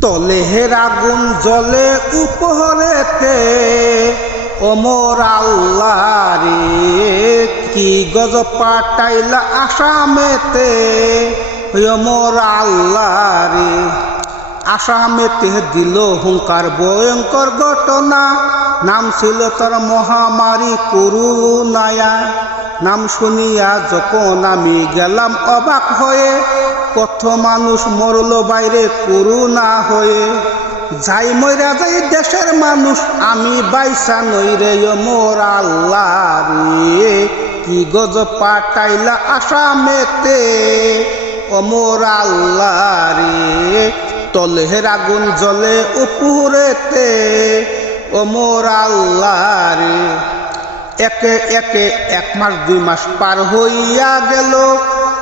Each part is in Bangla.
তলেহের আগুন জলে উপহরেতে ওমর আল্লাহ রে কি গজ পাটাইলা আসামেতে? ওমর আল্লাহ রে আসামেতে দিল হুঙ্কার, ভয়ঙ্কর ঘটনা। নাম ছিল তার মহামারী করুণায়া। নাম শুনিয়া যখন আমি গেলাম অবাক হয়ে কত মানুষ মরল বাইরে করুণা হয়ে। যাই মইরা যাই দেশের মানুষ, আমি বাইসা নই রে মোর আল্লাহ রে। কি গজ পাটাইলা আসামেতে অমর আল্লাহ রে। তলহের আগুন জলে উপরেতে অমর আল্লাহ রে। একে একে এক মাস দুই মাস পার হইয়া গেল।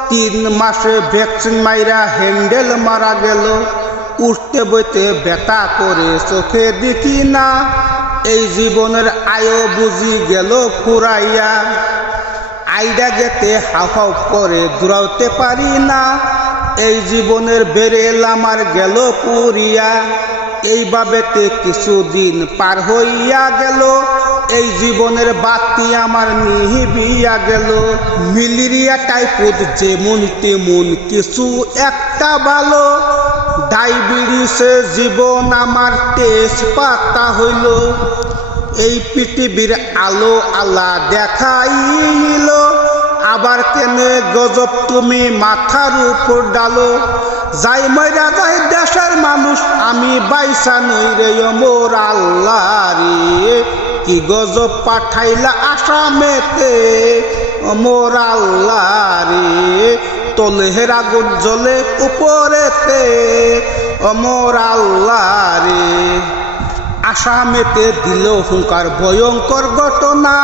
তিন মাসে ভ্যাকসিন মাইরা হ্যান্ডেল মারা গেল। উঠতে বইতে ব্যথা করে চোখে দেখি না। এই জীবনের আয়ো বুঝি গেল ফুরাইয়া। আইডা গেতে হাও করে দৌড়াতে পারি না। এই জীবনের বেরেল আমার গেল পুরিয়া। এইভাবেতে কিছুদিন পার হইয়া গেল। এই জীবনের বাতি আমার নিহিবিয়া গেল। মিলিরিয়া টাইপুদ যেমন তেমন কিছু একটা ভালো। ডায়াবেটিসে জীবন আমার তেজ পাতা হইল। এই পৃথিবীর আলো আলা দেখাইল আবার কেনে গজব তুমি মাথার উপর ডালো। যাই ময়রা যাই দেশের মানুষ, আমি বাইসা নই রে মোর আল্লাহ রে। কি গজব পাঠাইলা আসামেতে? মোর আল্লাহ রে তলেহের আগুন জ্বলে উপরেতে। অমর আল্লাহ রে আসামেতে দিল হুঙ্কার ভয়ঙ্কর ঘটনা।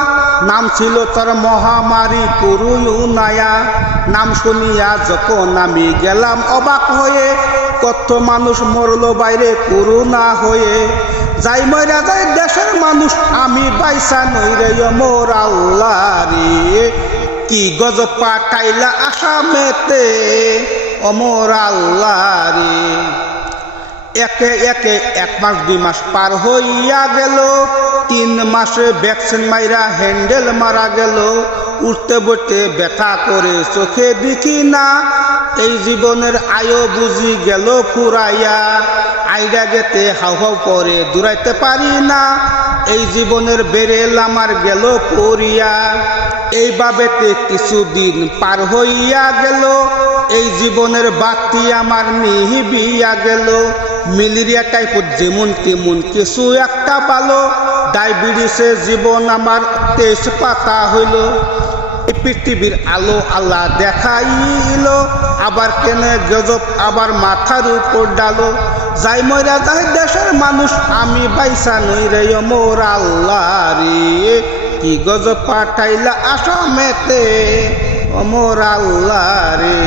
নাম ছিল তার মহামারী করুণায়া নাম শুনিয়া যখন আমি গেলাম অবাক হয়ে, কত মানুষ মরল বাইরে করুণা হয়ে। যাই ময়রা যাই দেশের মানুষ, আমি বাইসা নই রে মোর আল্লাহ রে কি গজ পাঠাইলা আসামেতে অমর আল্লাহ রে একে একে এক মাস, দুই মাস পার হইয়া গেল, তিন মাসে ভ্যাকসিন মাইরা হ্যান্ডেল মারা গেল, উঠতে বসতে ব্যথা করে চোখে দেখি না এই জীবনের আয়ো বুঝি গেল ফুরাইয়া আইডা গেতে হাউ হাউ করে দূরাইতে পারি না। এই জীবনের বেরেল আমার গেল পড়িয়া। এইভাবেতে কিছুদিন পার হইয়া গেল। এই জীবনের বাতি আমার নিহিবিয়া গেল। ম্যালেরিয়া টাইপের যেমন তেমন কিছু একটা ভালো ডায়াবেটিসে জীবন আমার তেজ পাতা হইল। পৃথিবীর আলো আল্লাহ দেখাইল। আবার কেনে গজব, আবার মাথার উপর ডালো। যাই মরা যাই দেশের মানুষ, আমি বাইসা নই রে মোর আল্লাহ রে কি গজব পাঠাইলা আসামেতে অমর আল্লাহ রে